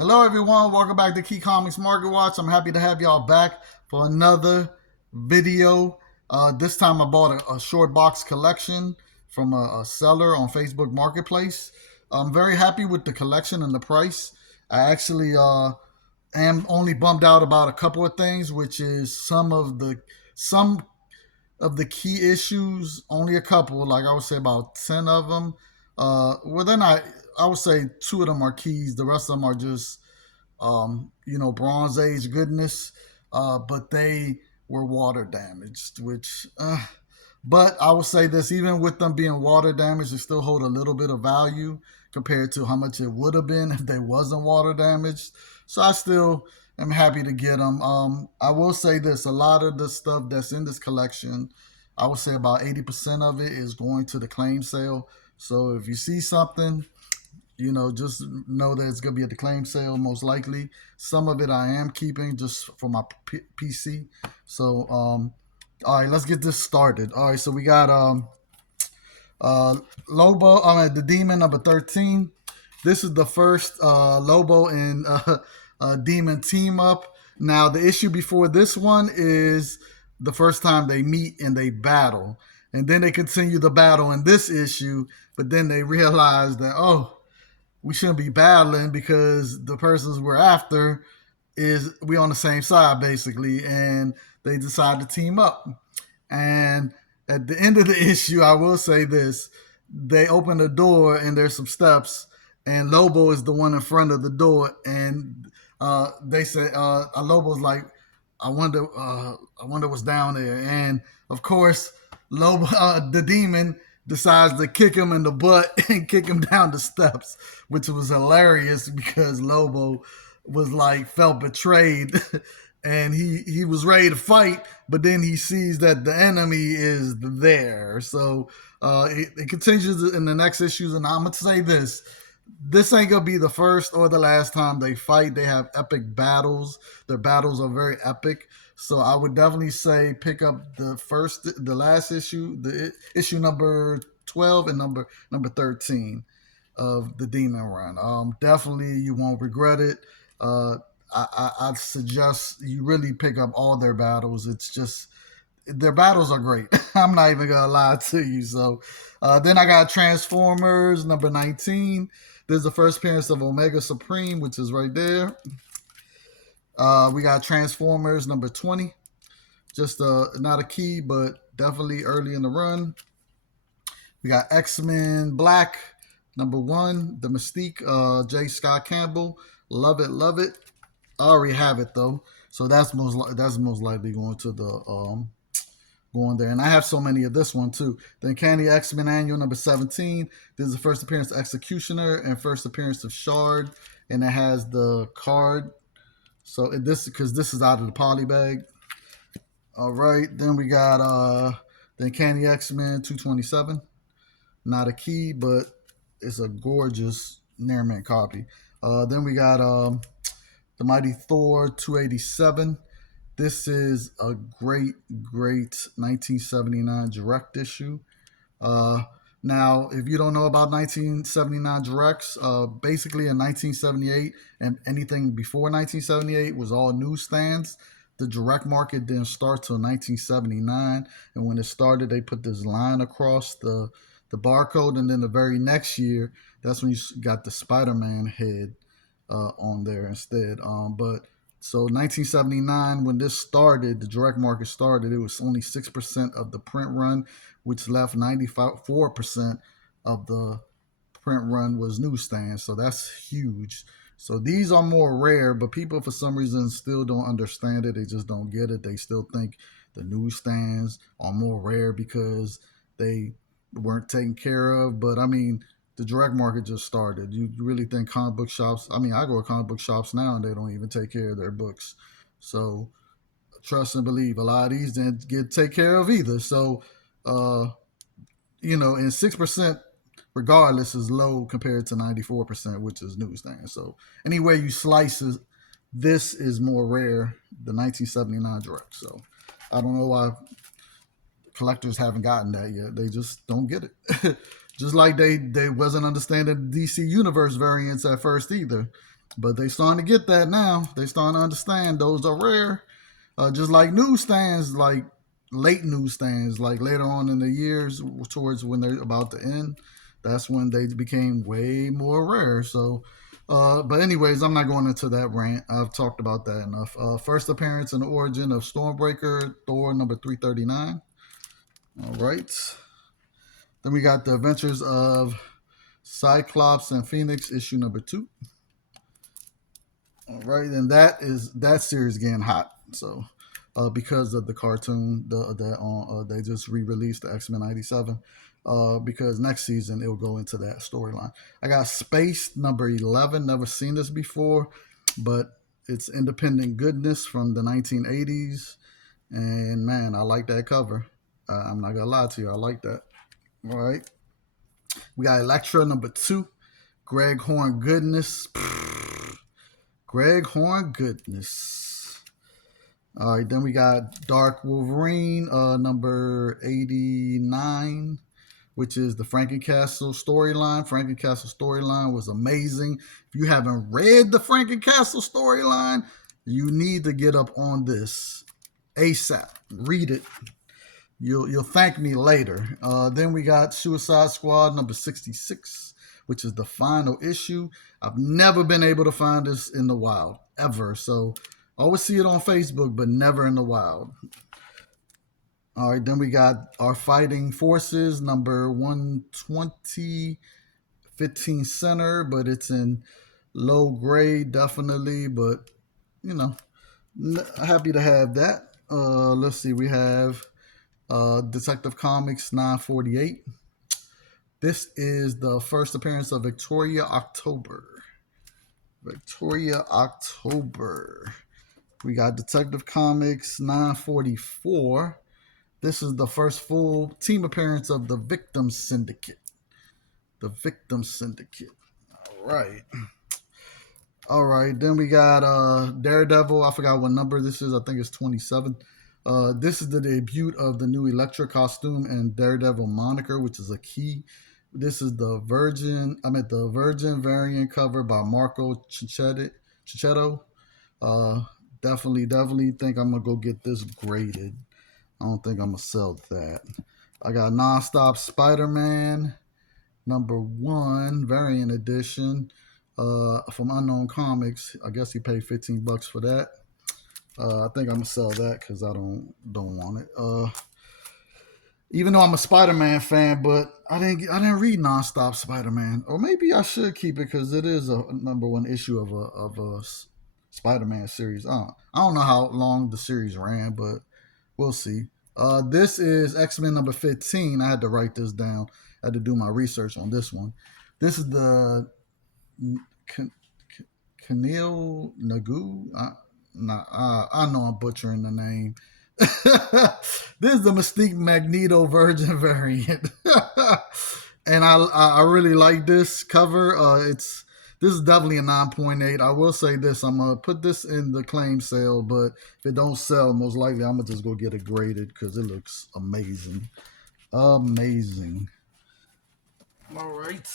Hello, everyone. Welcome back to Key Comics Market Watch. I'm happy to have y'all back for another video. This time I bought a short box collection from a seller on Facebook Marketplace. I'm very happy with the collection and the price. I actually am only bummed out about a couple of things, which is some of the key issues. Only a couple, like I would say about 10 of them. Well, then I would say two of them are keys. The rest of them are just Bronze Age goodness, but they were water damaged, but I would say this, even with them being water damaged, they still hold a little bit of value compared to how much it would have been if they wasn't water damaged. So I still am happy to get them. I will say this, a lot of the stuff that's in this collection, I would say about 80% of it is going to the claim sale. So if you see something, just know that it's going to be at the claim sale most likely. Some of it I am keeping just for my PC. So, all right, let's get this started. All right, so we got Lobo, the Demon number 13. This is the first Lobo and Demon team up. Now, the issue before this one is the first time they meet and they battle. And then they continue the battle in this issue, but then they realize that, oh, we shouldn't be battling because the persons we're after is we on the same side basically, and they decide to team up. And at the end of the issue, I will say this: they open the door and there's some steps, and Lobo is the one in front of the door, and they say, Lobo's like, I wonder what's down there, and of course, Lobo, the demon, decides to kick him in the butt and kick him down the steps, which was hilarious because Lobo was like felt betrayed and he was ready to fight, but then he sees that the enemy is there. So it continues in the next issues, and I'm gonna say this ain't gonna be the first or the last time they fight. They have epic battles. Their battles are very epic. So I would definitely say pick up the last issue, the issue number 12 and number 13 of the Demon Run. Definitely you won't regret it. I'd suggest you really pick up all their battles. It's just their battles are great. I'm not even gonna lie to you. So then I got Transformers number 19. There's the first appearance of Omega Supreme, which is right there. We got Transformers number 20. Just not a key, but definitely early in the run. We got X-Men Black number 1, the Mystique, J. Scott Campbell. Love it, love it. I already have it though, so that's most likely going to the going there. And I have so many of this one too. The Uncanny X-Men Annual number 17. This is the first appearance of Executioner and first appearance of Shard, and it has the card. So this is out of the poly bag. All right, then we got the Uncanny X-Men 227. Not a key, but it's a gorgeous Nairman copy. Then we got the Mighty Thor 287. This is a great 1979 direct issue. Now, if you don't know about 1979 directs, basically in 1978 and anything before 1978 was all newsstands. The direct market didn't start till 1979, and when it started, they put this line across the barcode, and then the very next year, that's when you got the Spider-Man head on there instead. But so 1979, when this started, the direct market started, it was only 6% of the print run, which left 94% of the print run was newsstands. So that's huge. So these are more rare, but people for some reason still don't understand it. They just don't get it. They still think the newsstands are more rare because they weren't taken care of. But I mean, the direct market just started. You really think comic book shops? I mean, I go to comic book shops now and they don't even take care of their books. So trust and believe, a lot of these didn't get take care of either. So, and 6% regardless is low compared to 94%, which is newsstand. So anyway you slice it, this is more rare, the 1979 direct. So I don't know why collectors haven't gotten that yet. They just don't get it. Just like they wasn't understanding DC Universe variants at first either. But they starting to get that now. They starting to understand those are rare. Just like newsstands, like late newsstands, like later on in the years, towards when they're about to end, that's when they became way more rare. So, but anyways, I'm not going into that rant. I've talked about that enough. First appearance and origin of Stormbreaker, Thor number 339. All right. Then we got the Adventures of Cyclops and Phoenix, issue number 2. All right, and that series getting hot. So, because of the cartoon, they just re-released the X-Men '97. Because next season it will go into that storyline. I got Space number 11. Never seen this before, but it's independent goodness from the 1980s, and man, I like that cover. I'm not gonna lie to you, I like that. All right, we got Elektra number 2. Greg Horn goodness. Greg Horn goodness. All right, then we got Dark Wolverine, number 89, which is the Frankencastle storyline. Frankencastle storyline was amazing. If you haven't read the Frankencastle storyline, you need to get up on this ASAP. Read it. You'll thank me later. Then we got Suicide Squad number 66, which is the final issue. I've never been able to find this in the wild ever. So I always see it on Facebook, but never in the wild. All right, then we got our Fighting Forces number 120, 15 center, but it's in low grade definitely. But you know, happy to have that. Let's see, we have Detective Comics 948. This is the first appearance of Victoria October. Victoria October. We got Detective Comics 944. This is the first full team appearance of the Victim Syndicate. The Victim Syndicate. All right. All right. Then we got Daredevil. I forgot what number this is. I think it's 27. This is the debut of the new Elektra costume and Daredevil moniker, which is a key. This is the Virgin variant cover by Marco Cicchetto. Definitely think I'm gonna go get this graded. I don't think I'm gonna sell that. I got Nonstop Spider-Man number 1 variant edition from Unknown Comics. I guess he paid $15 for that. I think I'm gonna sell that because I don't want it. Even though I'm a Spider-Man fan, but I didn't read Nonstop Spider-Man, or maybe I should keep it because it is a number 1 issue of a Spider-Man series. I don't know how long the series ran, but we'll see. This is X-Men number 15. I had to write this down. I had to do my research on this one. This is the Kanil Nagu. I know I'm butchering the name. This is the Mystique Magneto Virgin variant. And I really like this cover. This is definitely a 9.8. I will say this. I'm going to put this in the claim sale, but if it don't sell, most likely I'm going to just go get it graded because it looks amazing. Amazing. All right.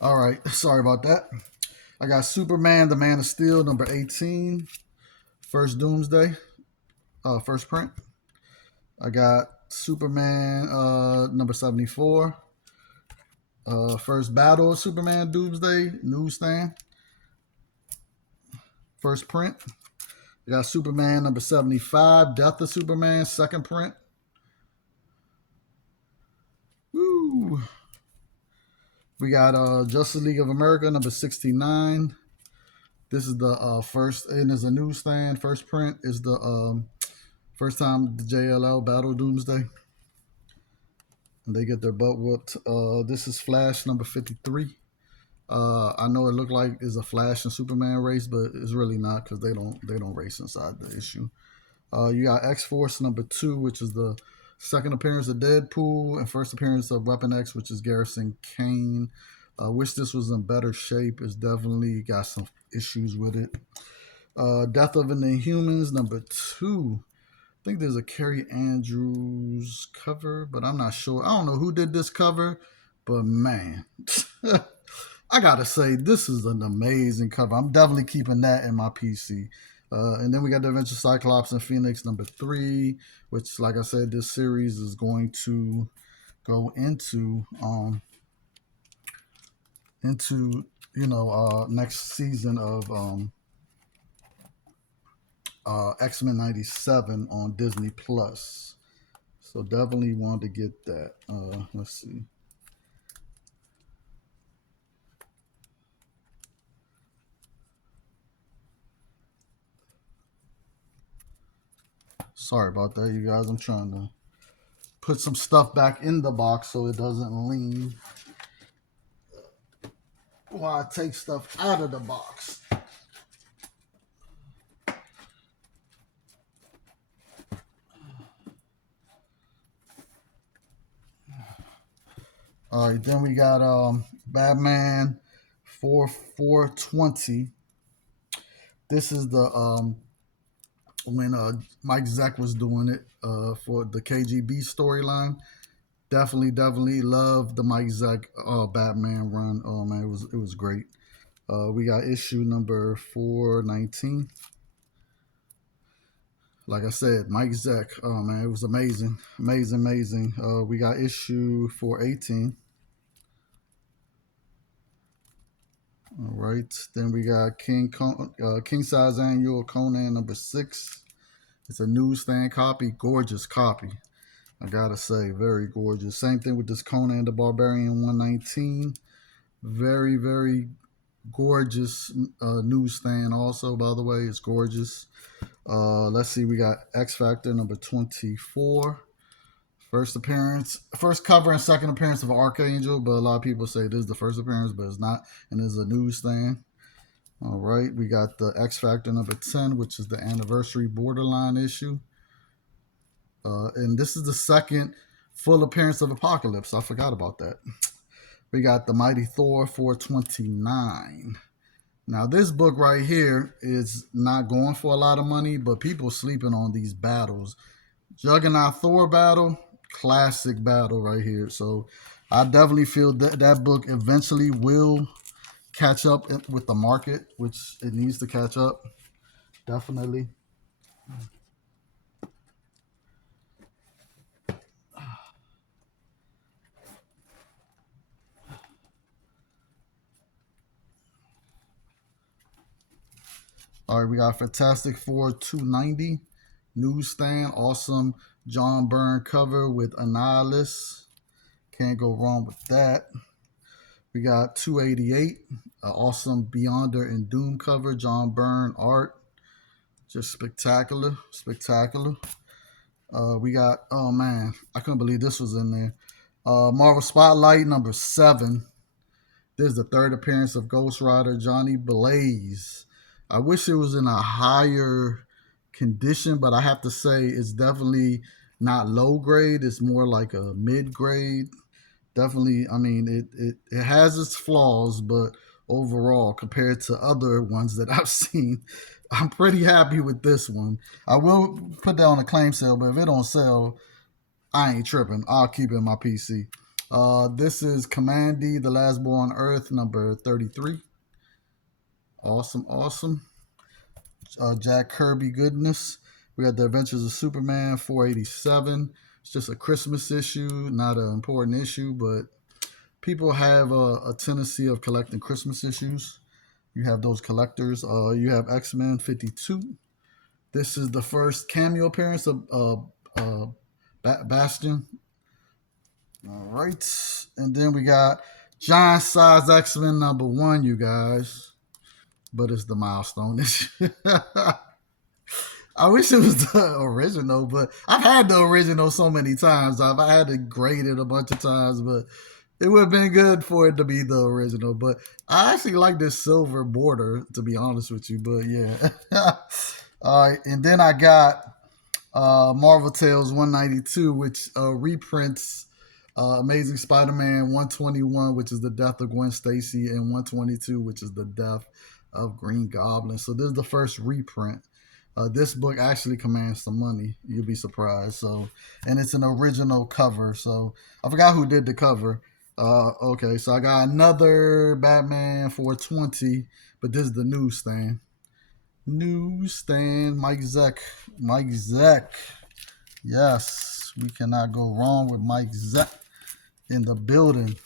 All right. Sorry about that. I got Superman, the Man of Steel, number 18. First Doomsday. First print. I got Superman number 74. First Battle of Superman Doomsday newsstand. First print. I got Superman number 75. Death of Superman second print. Woo. We got Justice League of America number 69. This is the first, and there's a newsstand. First print is the first time the JLL Battle Doomsday. And they get their butt whooped. This is Flash number 53. I know it looked like it's a Flash and Superman race, but it's really not because they don't race inside the issue. You got X-Force number 2, which is the second appearance of Deadpool, and first appearance of Weapon X, which is Garrison Kane. Wish this was in better shape. It's definitely got some issues with it. Death of an Inhumans #2. I think there's a Carrie Andrews cover, but I'm not sure. I don't know who did this cover, but man, I gotta say this is an amazing cover. I'm definitely keeping that in my PC. And then we got the Adventure Cyclops and Phoenix #3, which, like I said, this series is going to go into next season of X-Men '97 on Disney Plus. So definitely wanted to get that. Let's see. Sorry about that, you guys. I'm trying to put some stuff back in the box so it doesn't lean while I take stuff out of the box. All right, then we got Batman 420. This is the when Mike Zeck was doing it for the KGB storyline. Definitely love the Mike Zeck Batman run. Oh man, it was great. We got issue number 419. Like I said, Mike Zeck. Oh man, it was amazing. We got issue 418. All right. Then we got King Size Annual Conan #6. It's a newsstand copy, gorgeous copy. I gotta say, very gorgeous. Same thing with this Conan the Barbarian 119. Very gorgeous newsstand. Also, by the way, it's gorgeous. Let's see. We got X Factor #24. First cover and second appearance of Archangel, but a lot of people say this is the first appearance, but it's not, and it's a newsstand. All right, we got the X Factor #10, which is the anniversary Borderline issue, and this is the second full appearance of Apocalypse. I forgot about that. We got the Mighty Thor 429. Now, this book right here is not going for a lot of money, but people sleeping on these battles. Juggernaut Thor battle, classic battle right here. So I definitely feel that book eventually will catch up with the market, which it needs to catch up. Definitely. All right, we got Fantastic Four 290 newsstand. Awesome John Byrne cover with Annihilus. Can't go wrong with that. We got 288, awesome Beyonder and Doom cover, John Byrne art. Just spectacular. We got, oh man, I couldn't believe this was in there. Marvel Spotlight #7. This is the third appearance of Ghost Rider Johnny Blaze. I wish it was in a higher condition, but I have to say it's definitely not low grade. It's more like a mid grade. Definitely, I mean, it has its flaws, but overall, compared to other ones that I've seen, I'm pretty happy with this one. I will put that on a claim sale, but if it don't sell, I ain't tripping. I'll keep it in my PC. This is Commandy, The Last Boy on Earth, #33. Awesome. Jack Kirby goodness. We got The Adventures of Superman 487. It's just a Christmas issue, not an important issue, but people have a tendency of collecting Christmas issues. You have those collectors. You have X-Men 52. This is the first cameo appearance of Bastion. All right. And then we got Giant Size X-Men #1, you guys. But it's the milestone issue. I wish it was the original, but I've had the original so many times. I've had to grade it a bunch of times, but it would have been good for it to be the original. But I actually like this silver border, to be honest with you. But yeah. All right. And then I got Marvel Tales 192, which reprints Amazing Spider-Man 121, which is the death of Gwen Stacy, and 122, which is the death of Green Goblin. So this is the first reprint. This book actually commands some money. You'll be surprised. So, and it's an original cover. So I forgot who did the cover. Okay, so I got another Batman 420, but this is the newsstand. Newsstand, Mike Zeck. Mike Zeck. Yes, we cannot go wrong with Mike Zeck in the building.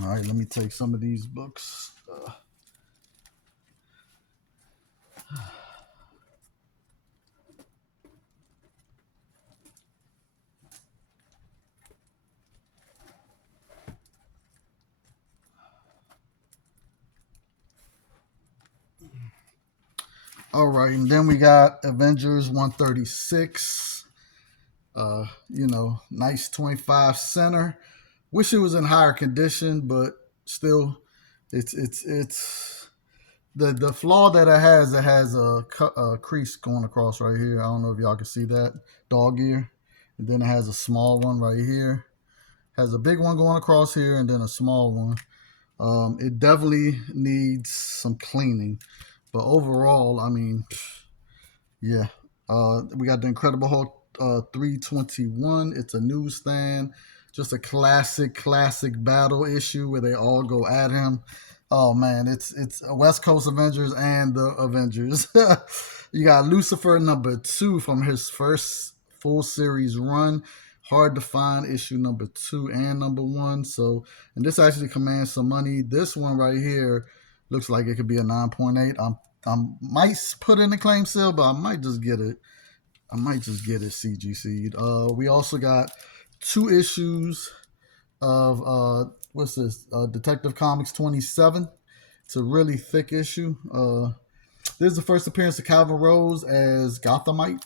All right, let me take some of these books. All right, and then we got Avengers 136. Nice 25 center. Wish it was in higher condition, but still, it's the flaw that it has a crease going across right here. I don't know if y'all can see that dog ear, and then it has a small one right here. Has a big one going across here, and then a small one. It definitely needs some cleaning, but overall, I mean, yeah. We got the Incredible Hulk 321. It's a newsstand. Just a classic battle issue where they all go at him. Oh man, it's West Coast Avengers and the Avengers. You got Lucifer #2 from his first full series run. Hard to find issue #2 and #1. So, and this actually commands some money. This one right here looks like it could be a 9.8. I might put in a claim sale, but I might just get it. CGC'd. We also got 2 issues of what's this? Detective Comics 27. It's a really thick issue. This is the first appearance of Calvin Rose as Gothamite.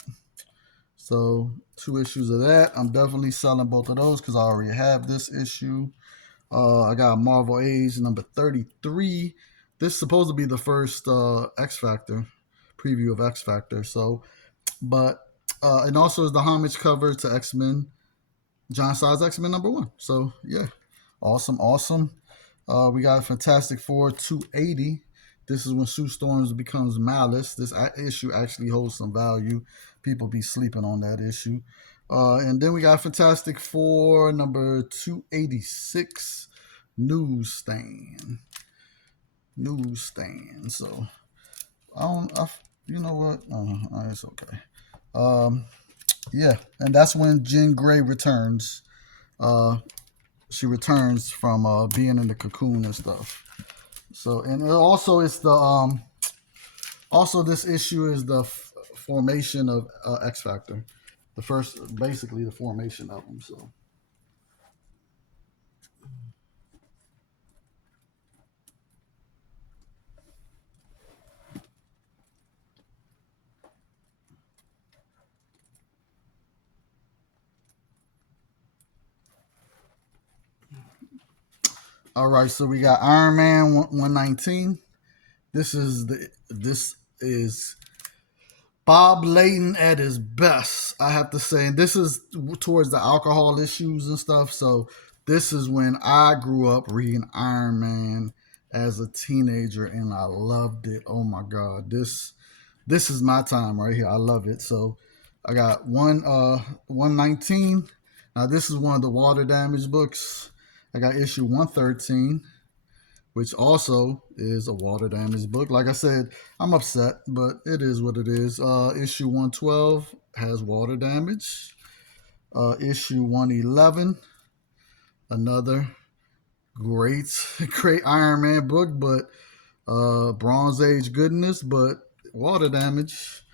So 2 issues of that. I'm definitely selling both of those because I already have this issue. I got Marvel Age #33. This is supposed to be the first X Factor preview of X Factor. So, but and also is the homage cover to X-Men, John Size X-Men #1. So yeah, awesome. We got Fantastic Four 280. This is when Sue Storms becomes Malice. This issue actually holds some value. People be sleeping on that issue. And then we got Fantastic Four #286, Newsstand. So you know what? It's okay. Yeah, and that's when Jean Grey returns. She returns from being in the cocoon and stuff. So, and also it's the also this issue is the formation of X Factor, basically the formation of them. So. All right, so we got Iron Man 119. This is Bob Layton at his best, I have to say. And this is towards the alcohol issues and stuff. So this is when I grew up reading Iron Man as a teenager, and I loved it. Oh my God, this is my time right here. I love it. So I got 119. Now this is one of the water damage books. I got issue 113, which also is a water damage book. Like I said, I'm upset, but it is what it is. Issue 112 has water damage. Issue 111, another great Iron Man book, but Bronze Age goodness, but water damage.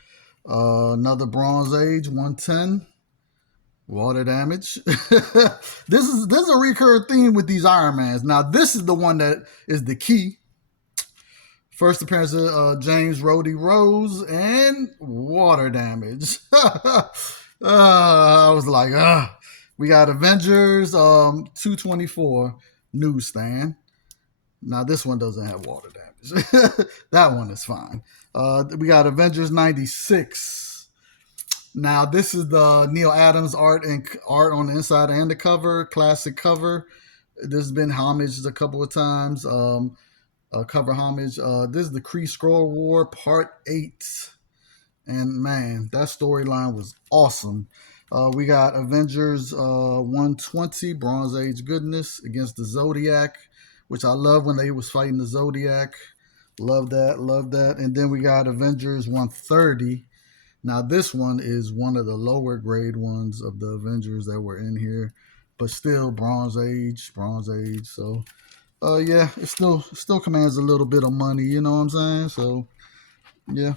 Another Bronze Age 110. Water damage. This is a recurring theme with these Iron Mans. Now, this is the one that is the key. First appearance of James Rhodey Rose and water damage. I was like, we got Avengers 224 newsstand. Now, this one doesn't have water damage. That one is fine. We got Avengers 96. Now, this is the Neil Adams art on the inside and the cover, classic cover. This has been homaged a couple of times. cover homage. This is the Kree Skrull War Part 8. And man, that storyline was awesome. We got Avengers 120, Bronze Age goodness against the Zodiac, which I love when they was fighting the Zodiac. Love that, love that. And then we got Avengers 130. Now this one is one of the lower grade ones of the Avengers that were in here, but still Bronze Age, Bronze Age. So yeah, it still commands a little bit of money, you know what I'm saying? So yeah.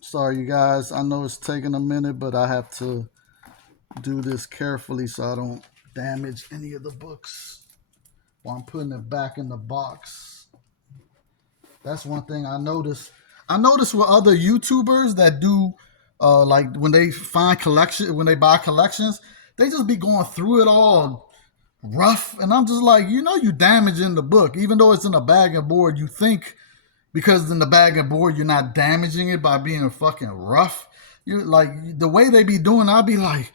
Sorry, you guys. I know it's taking a minute, but I have to do this carefully so I don't damage any of the books while I'm putting it back in the box. That's one thing I noticed. I noticed with other YouTubers that do, like when they find collection, when they buy collections, they just be going through it all rough, and I'm just like, you damaging the book, even though it's in a bag and board. You think because in the bag and board you're not damaging it by being fucking rough. You're like the way they be doing. I'll be like,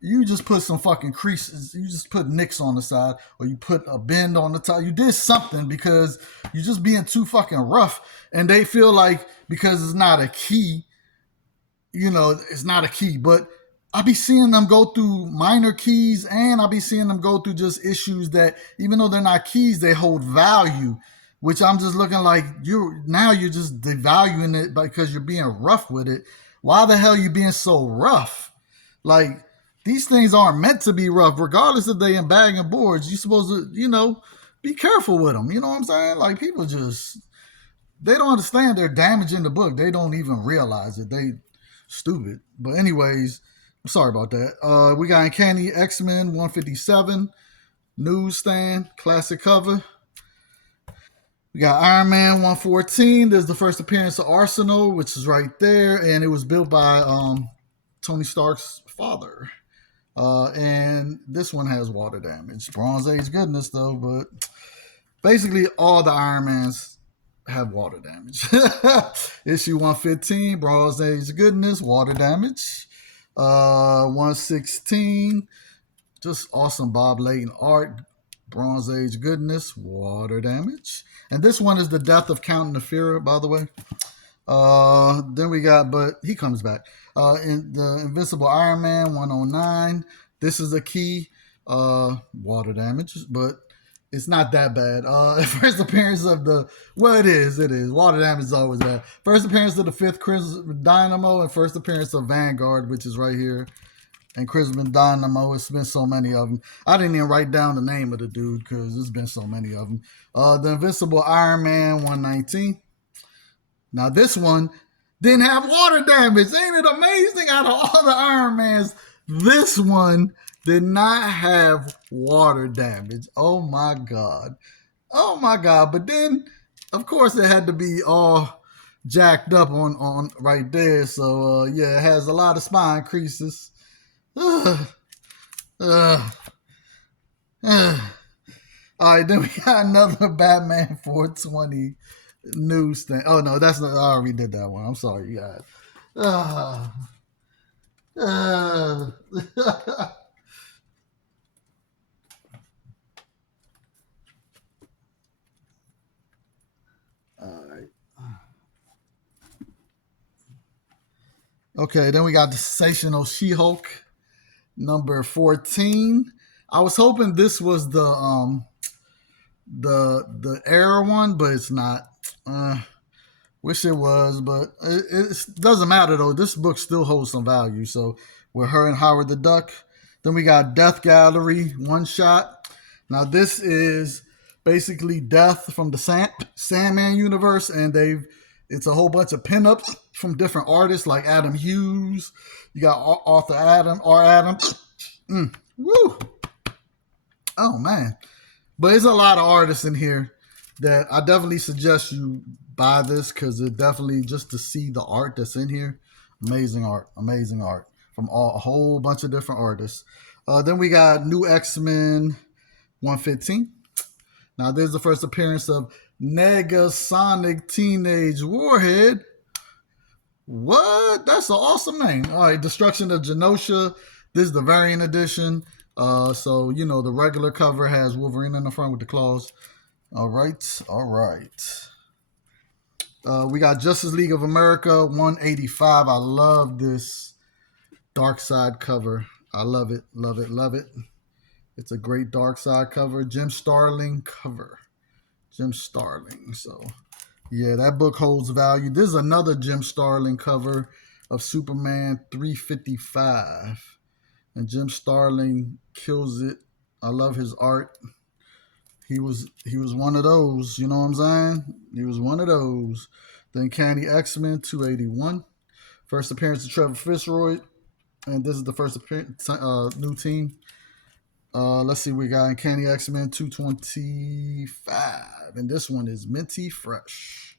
you just put some fucking creases, you just put nicks on the side, or you put a bend on the top. You did something because you're just being too fucking rough. And they feel like because it's not a key, it's not a key. But I be seeing them go through minor keys, and I be seeing them go through just issues that even though they're not keys, they hold value. Which I'm just looking like you're just devaluing it because you're being rough with it. Why the hell are you being so rough? Like, these things aren't meant to be rough, regardless if they in bag and boards. You're supposed to, be careful with them. You know what I'm saying? Like, people they don't understand they're damaging the book. They don't even realize it. They stupid. But anyways, I'm sorry about that. We got Uncanny X-Men 157, newsstand, classic cover. We got Iron Man 114. There's the first appearance of Arsenal, which is right there, and it was built by Tony Stark's father. And this one has water damage. Bronze Age goodness, though, but basically all the Iron Mans have water damage. Issue 115, Bronze Age goodness, water damage. 116, just awesome Bob Layton art. Bronze Age goodness, water damage. And this one is the death of Count Nephira, by the way. Then we got, but he comes back. In the Invincible Iron Man 109. This is a key. Water damage, but it's not that bad. First appearance of it is. Water damage is always bad. First appearance of the 5th Chris Dynamo, and first appearance of Vanguard, which is right here. And Crispin Dynamo, it's been so many of them. I didn't even write down the name of the dude because there's been so many of them. The Invincible Iron Man 119. Now this one didn't have water damage. Ain't it amazing? Out of all the Iron Mans, this one did not have water damage. Oh my God. Oh my God. But then, of course, it had to be all jacked up on right there. So yeah, it has a lot of spine creases. All right, then we got another Batman 420 newsstand. Oh no, that's not. I already did that one. I'm sorry, you guys. All right. Okay, then we got the Sensational She-Hulk number 14. I was hoping this was the Air one, but it's not. Wish it was, but it doesn't matter though. This book still holds some value. So with her and Howard the Duck. Then we got Death Gallery one shot. Now this is basically Death from the Sandman universe, and it's a whole bunch of pinups from different artists like Adam Hughes. You got Arthur Adam, R. Adams. Woo! Oh man, but there's a lot of artists in here that I definitely suggest you buy this because it definitely just to see the art that's in here. Amazing art from a whole bunch of different artists. Then we got New X-Men 115. Now, there's the first appearance of Negasonic Teenage Warhead. What? That's an awesome name. All right, Destruction of Genosha. This is the variant edition. So you know the regular cover has Wolverine in the front with the claws. All right, all right. We got Justice League of America 185. I love this Dark Side cover. I love it, love it, love it. It's a great Dark Side cover. Jim Starlin cover. Jim Starlin. So yeah, that book holds value. This is another Jim Starlin cover of Superman 355. And Jim Starlin kills it. I love his art. He was one of those, you know what I'm saying? He was one of those. The Uncanny X-Men 281. First appearance of Trevor Fitzroy. And this is the first appearance, new team. Let's see, we got Uncanny X-Men 225. And this one is Minty Fresh.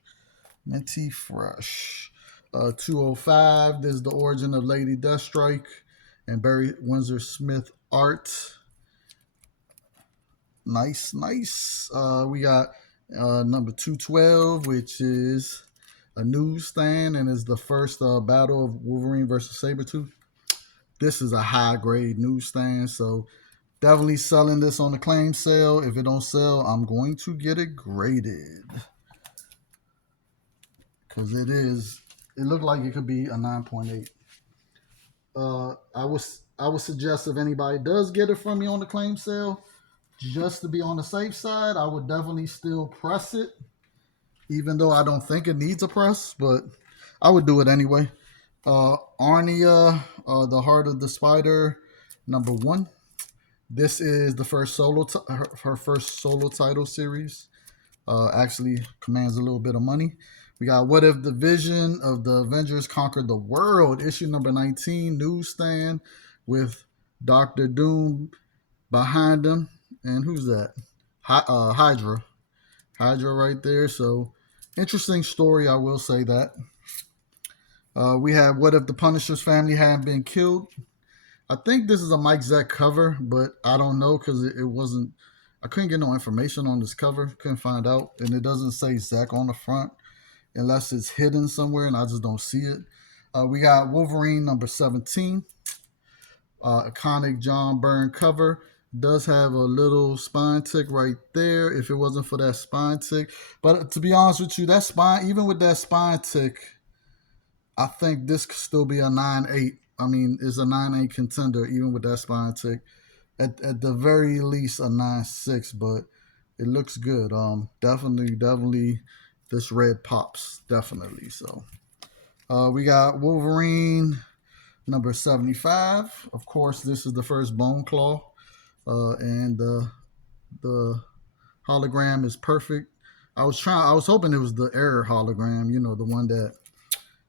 Minty Fresh. 205. This is the origin of Lady Deathstrike and Barry Windsor Smith art. Nice, nice. We got number 212, which is a newsstand and is the first battle of Wolverine versus Sabretooth. This is a high grade newsstand, so definitely selling this on the claim sale. If it don't sell, I'm going to get it graded. Because it looked like it could be a 9.8. I would suggest if anybody does get it from me on the claim sale, just to be on the safe side, I would definitely still press it, even though I don't think it needs a press, but I would do it anyway. Arnia, the Heart of the Spider, number 1. This is the first her first solo title series. Actually commands a little bit of money. We got What If the Vision of the Avengers Conquered the World, issue number 19, newsstand with Doctor Doom behind him. And who's that? Hydra. Hydra right there. So, interesting story, I will say that. We have What If the Punisher's family hadn't been killed? I think this is a Mike Zeck cover, but I don't know because it wasn't. I couldn't get no information on this cover. Couldn't find out. And it doesn't say Zeck on the front unless it's hidden somewhere and I just don't see it. We got Wolverine number 17. Iconic John Byrne cover. Does have a little spine tick right there if it wasn't for that spine tick. But to be honest with you, that spine, even with that spine tick, I think this could still be a 9.8. I mean, it's a 9.8 contender even with that spine tick. At the very least a 9.6, but it looks good. Definitely this red pops. Definitely. So we got Wolverine number 75. Of course, this is the first Bone Claw. And the hologram is perfect. I was hoping it was the error hologram, you know, the one that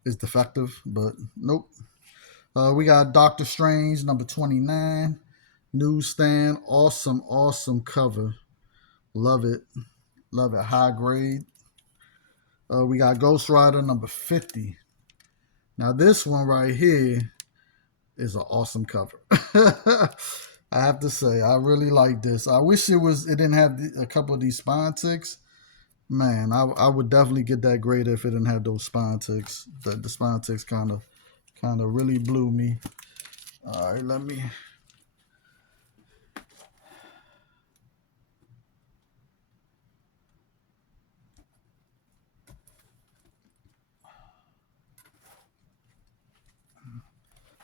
is defective, but nope. We got Doctor Strange number 29, newsstand, awesome cover, love it, high grade. We got Ghost Rider number 50. Now this one right here is an awesome cover. I have to say, I really like this. I wish it didn't have a couple of these spine ticks. Man, I would definitely get that grade if it didn't have those spine ticks. The spine ticks kind of really blew me. All right, let me.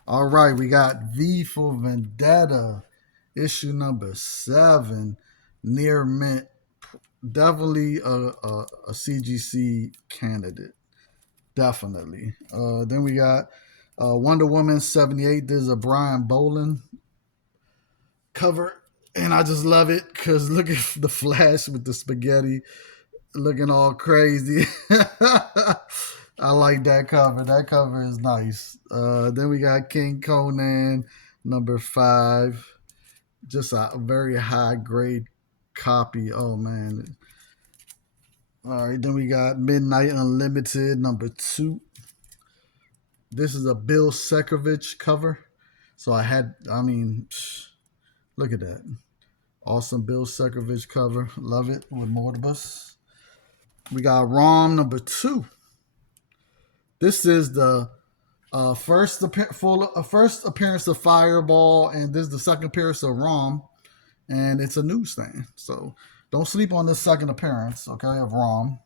All right, we got V for Vendetta, issue number 7, near mint. Definitely a CGC candidate. Definitely. Then we got Wonder Woman 78. There's a Brian Boland cover. And I just love it because look at the Flash with the spaghetti looking all crazy. I like that cover. That cover is nice. Then we got King Conan number 5. Just a very high grade copy. Oh, man. All right, then we got Midnight Unlimited number 2. This is a Bill Sekovich cover. So look at that. Awesome Bill Sekovich cover. Love it with Mortibus. We got ROM number 2. This is the first appearance of Fireball, and this is the second appearance of ROM, and it's a newsstand. So don't sleep on this second appearance, okay, of ROM.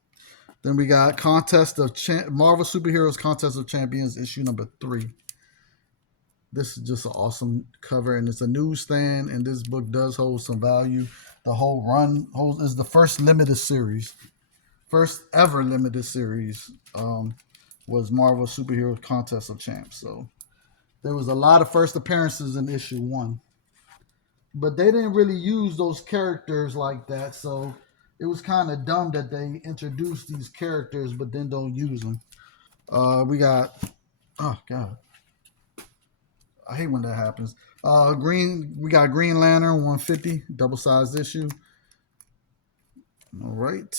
Then we got Marvel Superheroes Contest of Champions, issue number 3. This is just an awesome cover, and it's a newsstand, and this book does hold some value. The whole run is the first limited series, first ever limited series, was Marvel Superhero Contest of Champs. So there was a lot of first appearances in issue 1, but they didn't really use those characters like that. So it was kind of dumb that they introduced these characters but then don't use them. We got, oh god, I hate when that happens. We got Green Lantern 150 double sized issue. All right.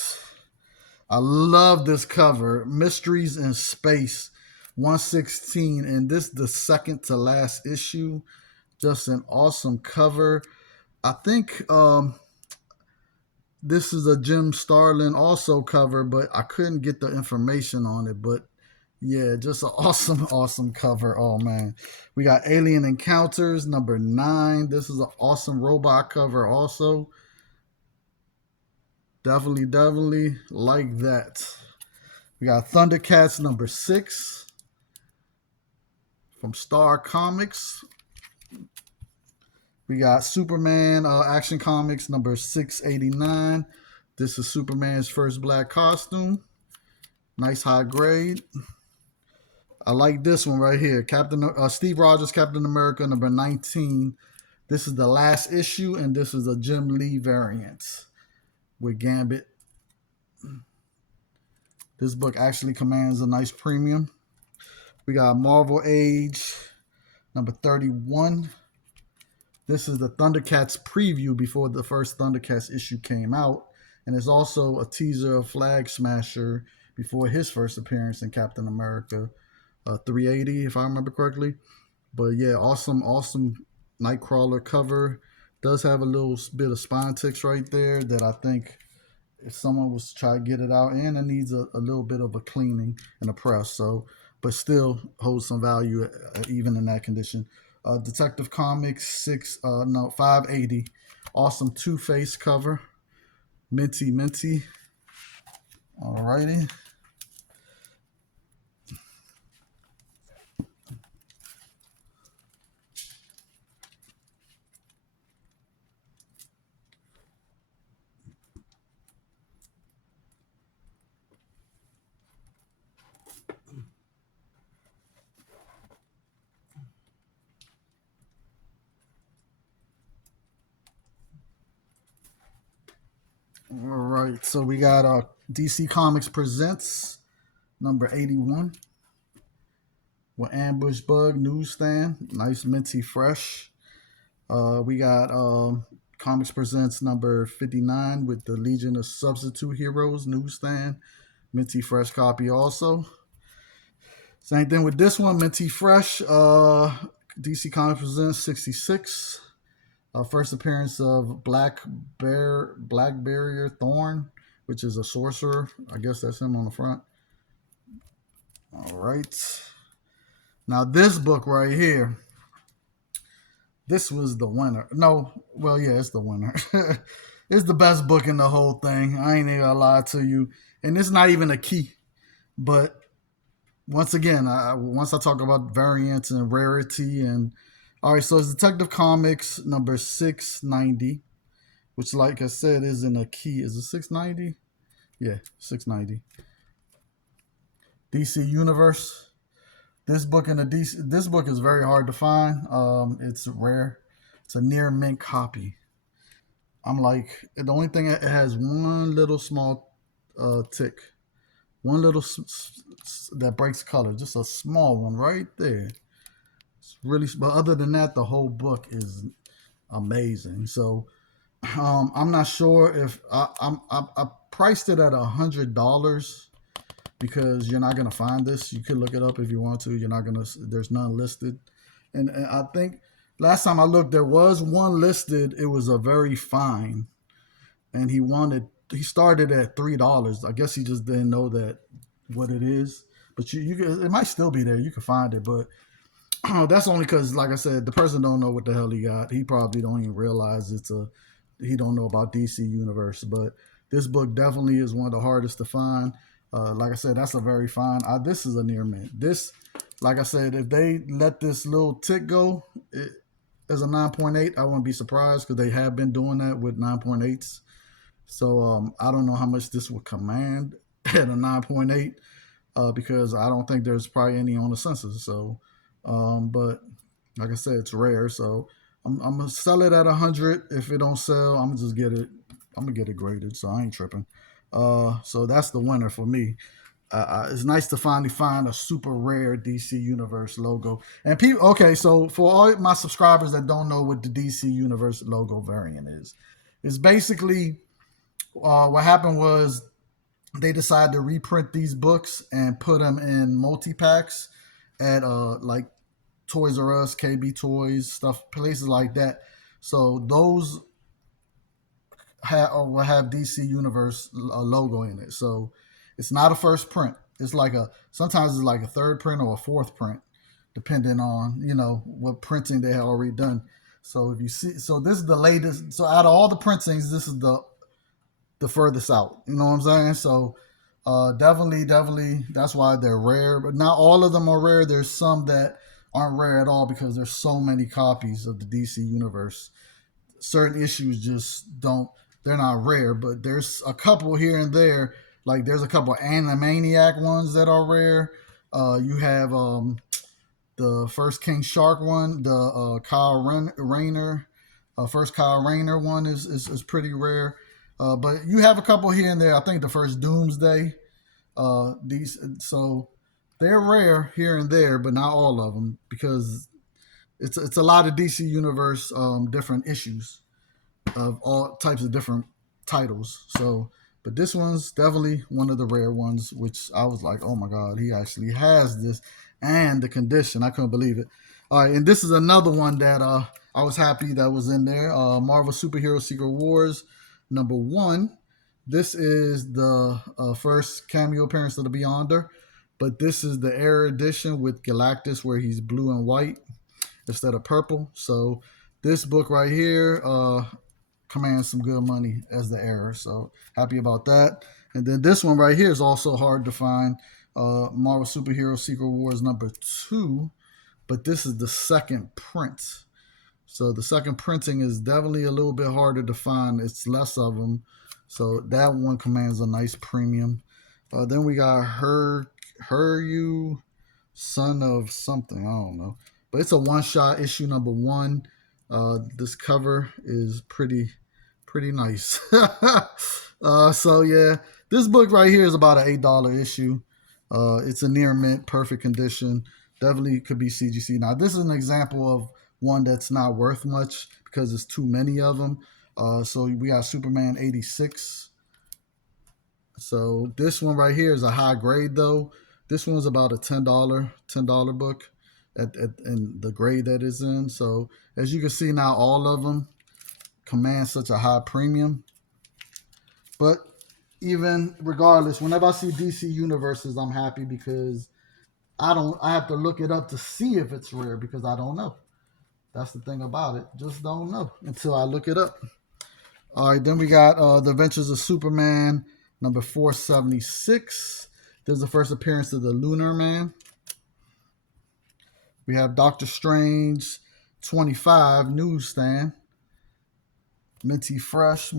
I love this cover, Mysteries in Space 116, and this is the second to last issue. Just an awesome cover. I think this is a Jim Starlin also cover, but I couldn't get the information on it. But yeah, just an awesome cover. Oh man. We got Alien Encounters number 9. This is an awesome robot cover also. Definitely like that. We got Thundercats number 6 from Star Comics. We got Superman Action Comics number 689. This is Superman's first black costume. Nice high grade. I like this one right here. Steve Rogers, Captain America number 19. This is the last issue, and this is a Jim Lee variant with Gambit. This book actually commands a nice premium. We got Marvel Age number 31. This is the Thundercats preview before the first Thundercats issue came out. And it's also a teaser of Flag Smasher before his first appearance in Captain America 380, if I remember correctly. But yeah, awesome Nightcrawler cover. Does have a little bit of spine ticks right there that I think if someone was to try to get it out, and it needs a little bit of a cleaning and a press. So, but still holds some value even in that condition. Detective Comics 580. Awesome Two-Face cover. Minty. Alrighty. All right, so we got DC Comics Presents number 81 with Ambush Bug newsstand, nice minty fresh. We got Comics Presents number 59 with the Legion of Substitute Heroes newsstand, minty fresh copy also. Same thing with this one, minty fresh. DC Comics Presents 66. First appearance of Black Barrier Thorn, which is a sorcerer. I guess that's him on the front. All right. Now this book right here, this was the winner. No, well, yeah, it's the winner. It's the best book in the whole thing. I ain't even gonna lie to you. And it's not even a key. But once again, once I talk about variants and rarity and all right, so it's Detective Comics number 690, which, like I said, is in a key. Is it 690? Yeah, 690. DC Universe. This book is very hard to find. It's rare. It's a near mint copy. I'm like, the only thing, it has one little small tick, one little that breaks color, just a small one right there. Really, but other than that, the whole book is amazing. So I'm not sure if I priced it at $100 because you're not gonna find this. You could look it up if you want to. You're not gonna. There's none listed, and I think last time I looked, there was one listed. It was a very fine, and he wanted he started at $3. I guess he just didn't know that what it is. But it might still be there. You can find it, but that's only because, like I said, the person don't know what the hell he got. He probably don't even realize he don't know about DC Universe. But this book definitely is one of the hardest to find. Like I said, that's a very fine. This is a near mint. This, like I said, if they let this little tick go as a 9.8, I wouldn't be surprised because they have been doing that with 9.8s. So I don't know how much this would command at a 9.8 because I don't think there's probably any on the census. So, but like I said, it's rare. So I'm gonna sell it at 100. If it don't sell, I'm gonna just get it. I'm gonna get it graded. So I ain't tripping. So that's the winner for me. It's nice to finally find a super rare DC Universe logo. And people, okay, so for all my subscribers that don't know what the DC Universe logo variant is, it's basically what happened was they decided to reprint these books and put them in multi packs at like Toys R Us, KB Toys, stuff, places like that. So those will have DC Universe logo in it. So it's not a first print. It's like sometimes it's like a third print or a fourth print, depending on what printing they have already done. So if you see, so this is the latest. So out of all the printings, this is the furthest out. You know what I'm saying? So definitely, that's why they're rare. But not all of them are rare. There's some that aren't rare at all because there's so many copies of the DC Universe. Certain issues just don't. They're not rare, but there's a couple here and there. Like there's a couple Animaniac ones that are rare. You have the first King Shark one, the Kyle Rayner. First Kyle Rayner one is pretty rare. But you have a couple here and there. I think the first Doomsday. So they're rare here and there, but not all of them because it's a lot of DC Universe different issues of all types of different titles. So, but this one's definitely one of the rare ones, which I was like, oh my god, he actually has this and the condition. I couldn't believe it. All right, and this is another one that I was happy that was in there. Marvel Superhero Secret Wars #1. This is the first cameo appearance of the Beyonder, but this is the Air edition with Galactus where he's blue and white instead of purple. So this book right here commands some good money as the Air. So happy about that. And then this one right here is also hard to find. Marvel Superhero Secret Wars #2, but this is the second print. So the second printing is definitely a little bit harder to find. It's less of them. So that one commands a nice premium. Then we got You, Son of Something. I don't know. But it's a one-shot issue #1. This cover is pretty nice. So yeah, this book right here is about an $8 issue. It's a near mint, perfect condition. Definitely could be CGC. Now this is an example of one that's not worth much because there's too many of them. So we got Superman 86. So this one right here is a high grade though. This one's about a $10 book in the grade that is in. So as you can see now, all of them command such a high premium. But even regardless, whenever I see DC Universes, I'm happy because I have to look it up to see if it's rare because I don't know. That's the thing about it. Just don't know until I look it up. All right, then we got The Adventures of Superman #476. There's the first appearance of the Lunar Man. We have Doctor Strange 25 newsstand. Minty fresh.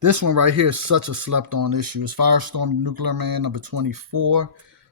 This one right here is such a slept on issue. It's Firestorm Nuclear Man #24.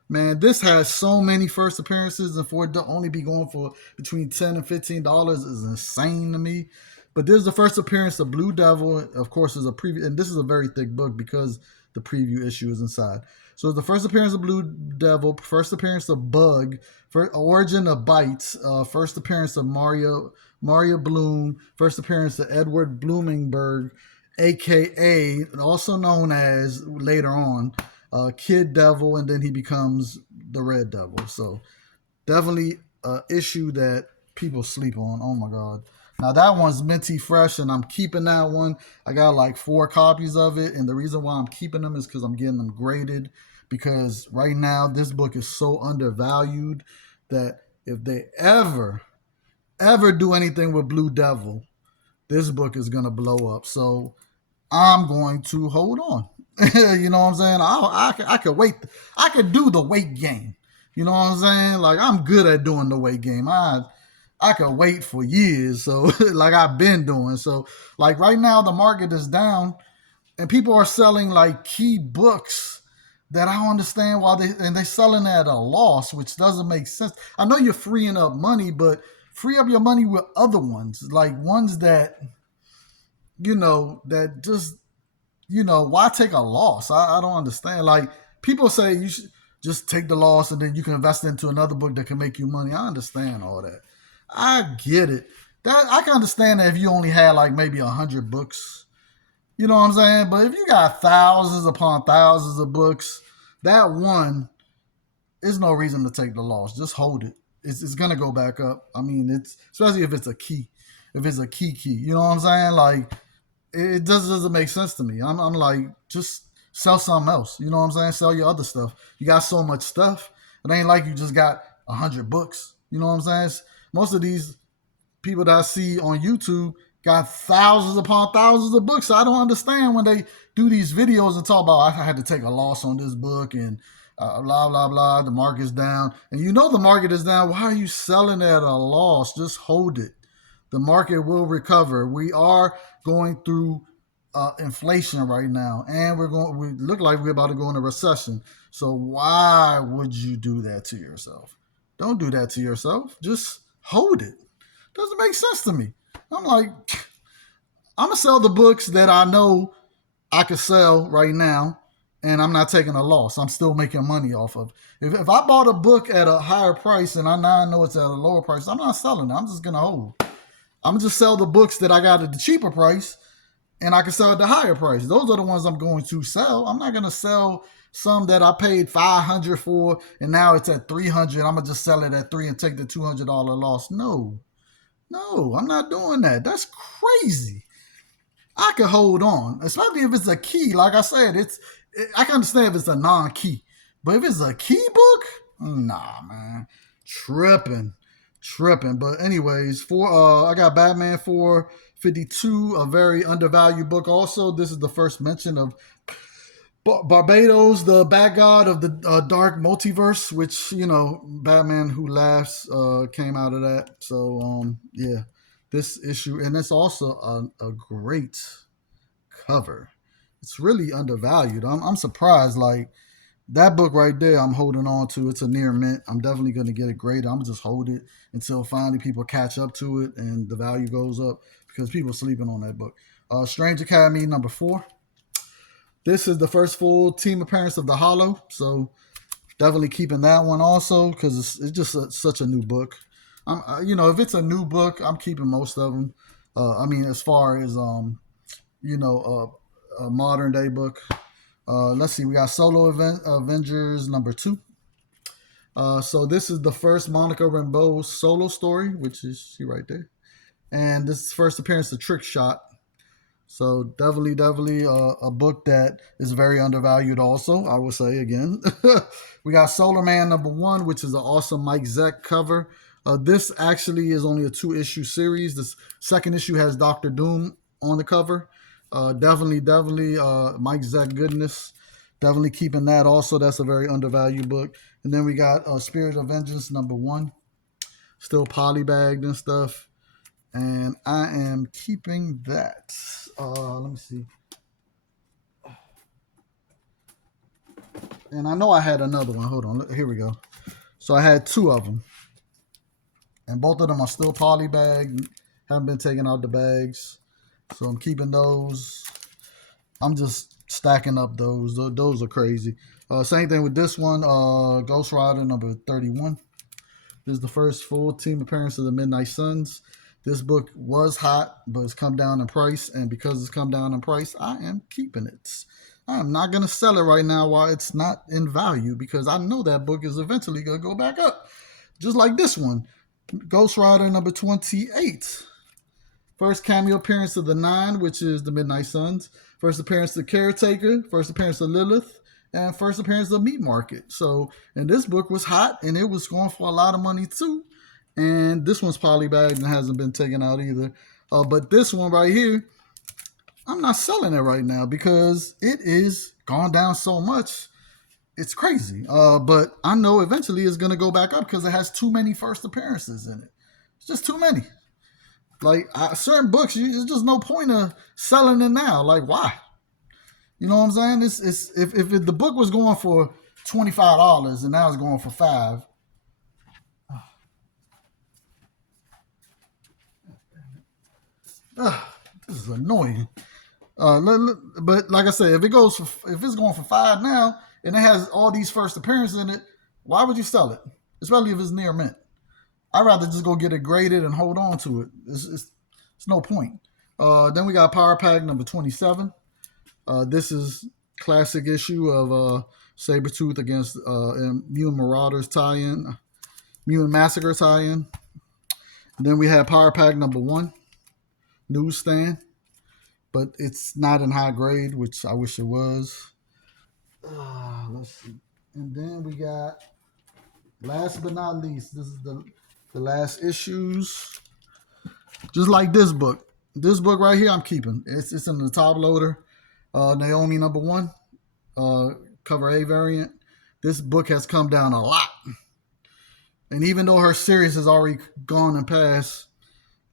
Man, this has so many first appearances, and for it to only be going for between $10 and $15 is insane to me. But this is the first appearance of Blue Devil. Of course, is a preview, and this is a very thick book because the preview issue is inside. So the first appearance of Blue Devil, first appearance of Bug, first origin of Bites, first appearance of Maria Bloom, first appearance of Edward Blumenberg, aka also known as later on Kid Devil, and then he becomes the Red Devil. So definitely an issue that people sleep on. Oh my god. Now that one's minty fresh, and I'm keeping that one. I got like 4 copies of it, and the reason why I'm keeping them is because I'm getting them graded. Because right now this book is so undervalued that if they ever do anything with Blue Devil, this book is gonna blow up. So I'm going to hold on. You know what I'm saying? I could wait. I could do the weight game. You know what I'm saying? Like I'm good at doing the weight game. I could wait for years. So like I've been doing. So like right now the market is down and people are selling like key books that I don't understand why they're selling at a loss, which doesn't make sense. I know you're freeing up money, but free up your money with other ones, like ones that that just why take a loss? I don't understand. Like people say you should just take the loss and then you can invest into another book that can make you money. I understand all that. I get it. That I can understand that if you only had like maybe 100 books, you know what I'm saying? But if you got thousands upon thousands of books, that one is no reason to take the loss. Just hold it. It's gonna go back up. I mean, it's especially if it's a key. If it's a key, you know what I'm saying? Like it doesn't make sense to me. I'm like, just sell something else. You know what I'm saying? Sell your other stuff. You got so much stuff. It ain't like you just got 100 books. You know what I'm saying? Most of these people that I see on YouTube got thousands upon thousands of books. So I don't understand when they do these videos and talk about I had to take a loss on this book and blah blah blah. The market's down, and you know the market is down. Why are you selling at a loss? Just hold it. The market will recover. We are going through inflation right now, and we look like we're about to go in a recession. So why would you do that to yourself? Don't do that to yourself. Just hold it. Doesn't make sense to me. I'm like, I'm gonna sell the books that I know I could sell right now, and I'm not taking a loss. I'm still making money off of. If I bought a book at a higher price and I now know it's at a lower price, I'm not selling it. I'm just gonna hold. I'm gonna just sell the books that I got at the cheaper price, and I can sell at the higher price. Those are the ones I'm going to sell. I'm not gonna sell some that I paid $500 for, and now it's at $300. I'm gonna just sell it at $300 and take the $200 loss. No, I'm not doing that. That's crazy. I can hold on, especially if it's a key. Like I said, I can understand if it's a non-key, but if it's a key book, nah, man, tripping. But anyways, I got Batman 452, a very undervalued book. Also, this is the first mention of Barbados, the bad god of the dark multiverse, which Batman Who Laughs came out of that. So yeah, this issue, and it's also a great cover. It's really undervalued. I'm surprised. Like that book right there, I'm holding on to. It's a near mint. I'm definitely going to get it graded. I'm gonna just hold it until finally people catch up to it and the value goes up because people are sleeping on that book. Strange Academy #4. This is the first full team appearance of the Hollow, so definitely keeping that one also because it's just such a new book. If it's a new book, I'm keeping most of them. I mean, as far as a modern day book. Let's see, we got Avengers #2. So this is the first Monica Rambeau solo story, which is she right there, and this is first appearance of Trick Shot. So definitely a book that is very undervalued also, I would say again. We got Solar Man #1, which is an awesome Mike Zeck cover. This actually is only a 2-issue series. This second issue has Doctor Doom on the cover. Definitely Mike Zeck goodness. Definitely keeping that also. That's a very undervalued book. And then we got Spirit of Vengeance #1. Still polybagged and stuff. And I am keeping that. Let me see. And I know I had another one. Hold on. Here we go. So I had 2 of them. And both of them are still polybagged. Haven't been taking out the bags. So I'm keeping those. I'm just stacking up those. Those are crazy. Same thing with this one. Ghost Rider #31. This is the first full team appearance of the Midnight Suns. This book was hot, but it's come down in price. And because it's come down in price, I am keeping it. I am not going to sell it right now while it's not in value because I know that book is eventually going to go back up. Just like this one. Ghost Rider #28. First cameo appearance of the Nine, which is the Midnight Suns. First appearance of Caretaker. First appearance of Lilith. And first appearance of Meat Market. So, and this book was hot, and it was going for a lot of money too. And this one's polybagged and hasn't been taken out either. But this one right here, I'm not selling it right now because it is gone down so much. It's crazy. But I know eventually it's going to go back up because it has too many first appearances in it. It's just too many. Like certain books, there's just no point of selling it now. Like why? You know what I'm saying? It's if the book was going for $25 and now it's going for $5. This is annoying. But like I said, if it's going for $5 now and it has all these first appearances in it, why would you sell it? Especially if it's near mint. I'd rather just go get it graded and hold on to it. It's no point. Then we got Power Pack number 27. This is classic issue of Sabretooth against Mutant Marauders tie-in, Mutant Massacre tie-in. Then we have Power Pack number 1, Newsstand, but it's not in high grade, which I wish it was. Let's see. And then we got, last but not least, this is the last issues. Just like this book. This book right here, I'm keeping. It's in the top loader. Naomi number 1, cover A variant. This book has come down a lot. And even though her series has already gone and passed,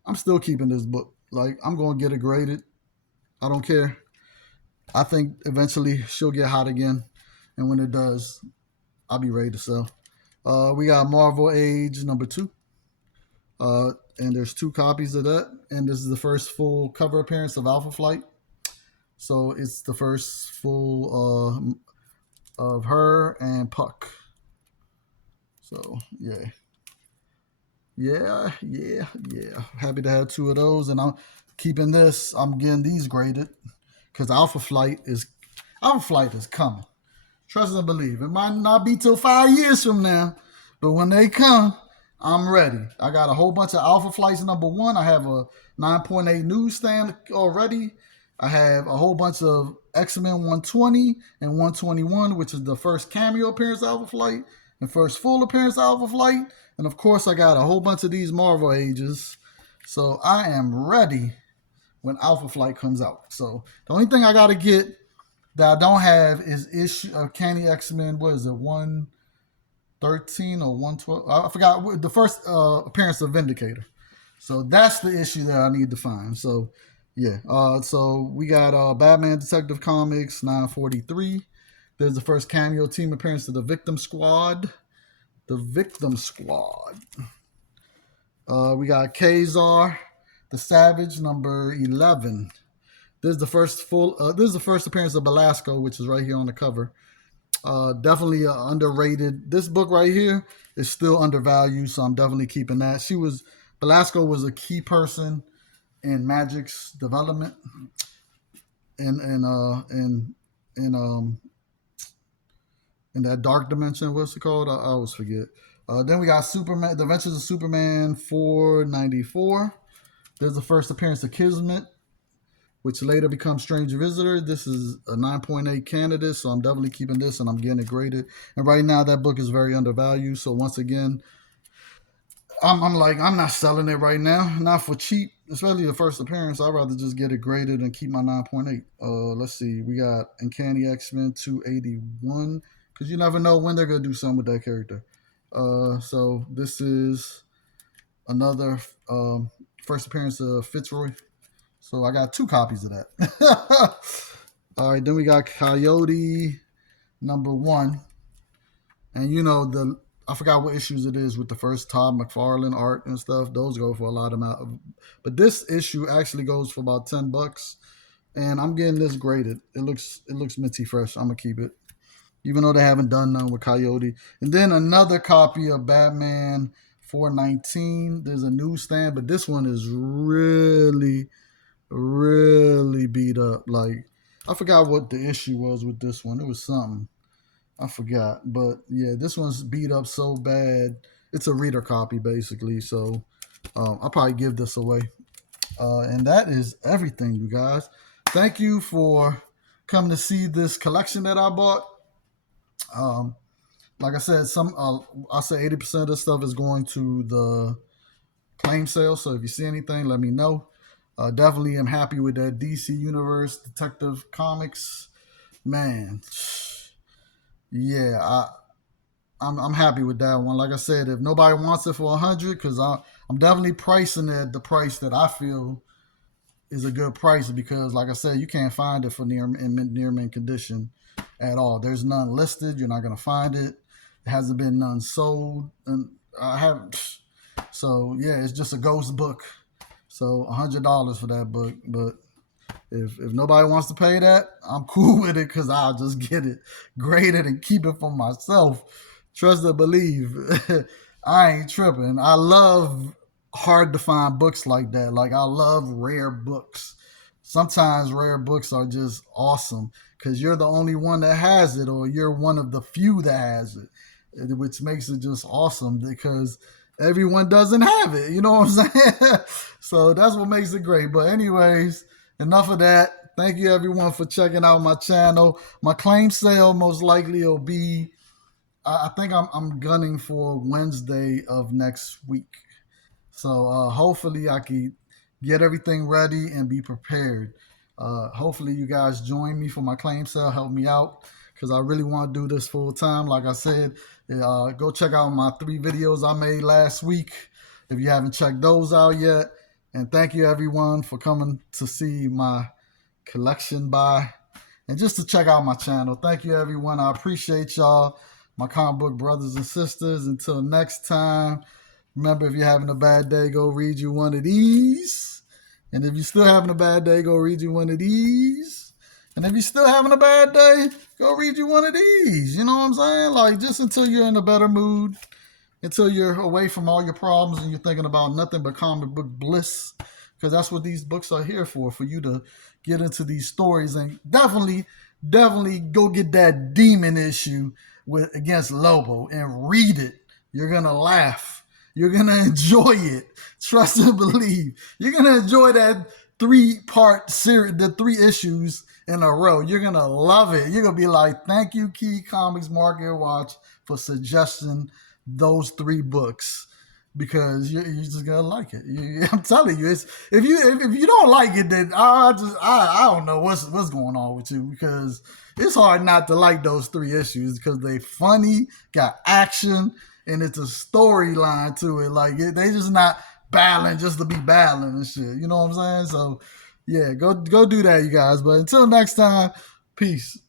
I'm still keeping this book. Like, I'm going to get it graded. I don't care. I think eventually she'll get hot again. And when it does, I'll be ready to sell. We got Marvel Age number 2. And there's 2 copies of that. And this is the first full cover appearance of Alpha Flight. So it's the first full of her and Puck. So, yeah. Happy to have 2 of those. And I'm keeping this. I'm getting these graded because Alpha Flight is coming. Trust and believe. It might not be till 5 years from now, but when they come, I'm ready. I got a whole bunch of Alpha Flights number 1. I have a 9.8 newsstand already. I have a whole bunch of X-Men 120 and 121, which is the first cameo appearance of Alpha Flight and first full appearance of Alpha Flight. And of course, I got a whole bunch of these Marvel Ages. So I am ready when Alpha Flight comes out. So the only thing I got to get that I don't have is issue of Candy X-Men. What is it? 113 or 112? I forgot the first appearance of Vindicator. So that's the issue that I need to find. So yeah. So we got Batman Detective Comics 943. There's the first cameo team appearance of the Victim Squad. The Victim Squad. We got Kazar, the Savage, number 11. This is the first appearance of Belasco, which is right here on the cover. Definitely underrated. This book right here is still undervalued, so I'm definitely keeping that. Belasco was a key person in Magic's development, in that dark dimension. What's it called? I always forget. Then we got Superman, The Adventures of Superman 494. There's the first appearance of Kismet, which later becomes Stranger Visitor. This is a 9.8 candidate, so I'm definitely keeping this and I'm getting it graded. And right now that book is very undervalued. So once again, I'm not selling it right now, not for cheap, especially the first appearance. I'd rather just get it graded and keep my 9.8. Let's see, we got Uncanny X-Men 281, because you never know when they're gonna do something with that character. So this is another first appearance of Fitzroy. So I got 2 copies of that. All right, then we got Coyote number 1, and I forgot what issues it is with the first Todd McFarlane art and stuff. Those go for a lot amount. But this issue actually goes for about $10, and I'm getting this graded. It looks minty fresh. I'm gonna keep it, even though they haven't done none with Coyote. And then another copy of Batman 419. There's a newsstand, but this one is really, really beat up. Like, I forgot what the issue was with this one. It was something. I forgot. But yeah, this one's beat up so bad. It's a reader copy, basically. So I'll probably give this away. And that is everything, you guys. Thank you for coming to see this collection that I bought. Um, like I said, I say 80% of this stuff is going to the claim sale. So if you see anything, let me know. Definitely am happy with that DC Universe Detective Comics. Man, yeah, I'm happy with that one. Like I said, if nobody wants it for 100, because I'm definitely pricing it at the price that I feel is a good price. Because like I said, you can't find it for near mint condition at all. There's none listed. You're not gonna find it. It hasn't been none sold, and I haven't. So yeah, it's just a ghost book. So $100 for that book, but if nobody wants to pay that, I'm cool with it because I'll just get it graded and keep it for myself. Trust and believe. I ain't tripping. I love hard to find books like that. Like I love rare books. Sometimes rare books are just awesome because you're the only one that has it, or you're one of the few that has it, which makes it just awesome because everyone doesn't have it. You know what I'm saying? So that's what makes it great. But anyways, enough of that. Thank you everyone for checking out my channel. My claim sale most likely will be, I think I'm gunning for Wednesday of next week. So hopefully I can get everything ready and be prepared. Hopefully you guys join me for my claim sale, help me out because I really want to do this full time. Like I said, go check out my 3 videos I made last week if you haven't checked those out yet. And thank you everyone for coming to see my collection buy and just to check out my channel. Thank you everyone. I appreciate y'all, my comic book brothers and sisters. Until next time, remember, if you're having a bad day, go read you one of these. And if you're still having a bad day, go read you one of these. And if you're still having a bad day, go read you one of these. You know what I'm saying? Like, just until you're in a better mood, until you're away from all your problems and you're thinking about nothing but comic book bliss. Because that's what these books are here for you to get into these stories. And definitely go get that demon issue with against Lobo and read it. You're going to laugh. You're going to enjoy it. Trust and believe. You're going to enjoy that 3-part series, the 3 issues in a row. You're going to love it. You're going to be like, thank you, Key Comics Market Watch, for suggesting those 3 books. Because you're just gonna like it. I'm telling you, it's if you don't like it, then I don't know what's going on with you, because it's hard not to like those 3 issues because they funny, got action, and it's a storyline to it. Like they just not battling just to be battling and shit. You know what I'm saying? So yeah, go do that, you guys. But until next time, peace.